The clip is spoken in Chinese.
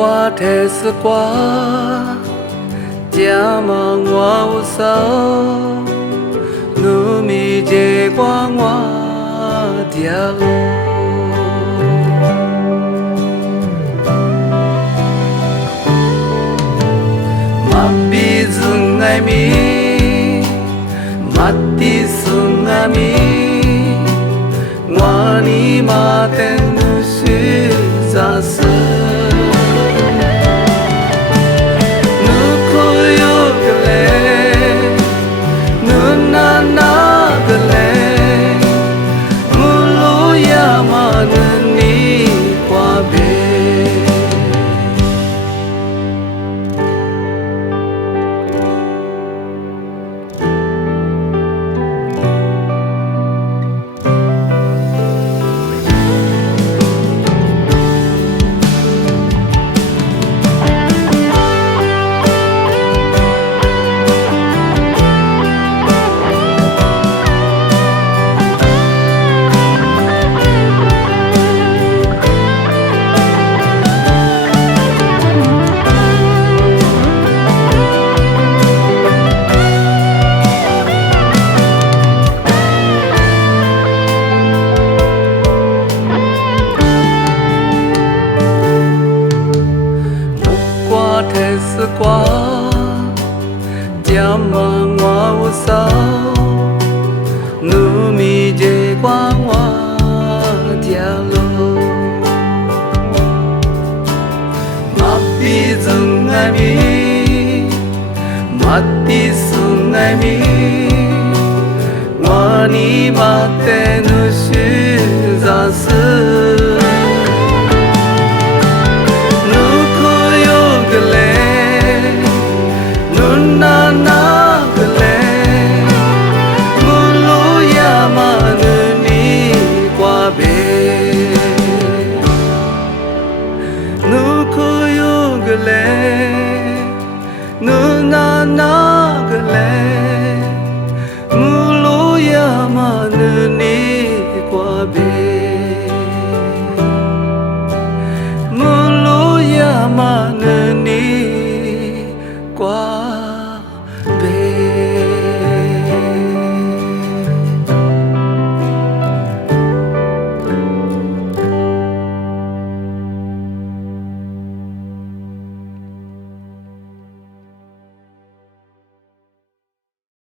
瓜铁丝瓜，家嘛我有手，努米结光我家路。马比尊爱米，马蒂孙爱米，我尼马天努须扎斯。铁丝瓜，家嘛我有手，努米结光我家路。马比尊爱米，马蒂孙爱米，我尼马天努须扎斯。na na gale mulu ya ma ni kwa be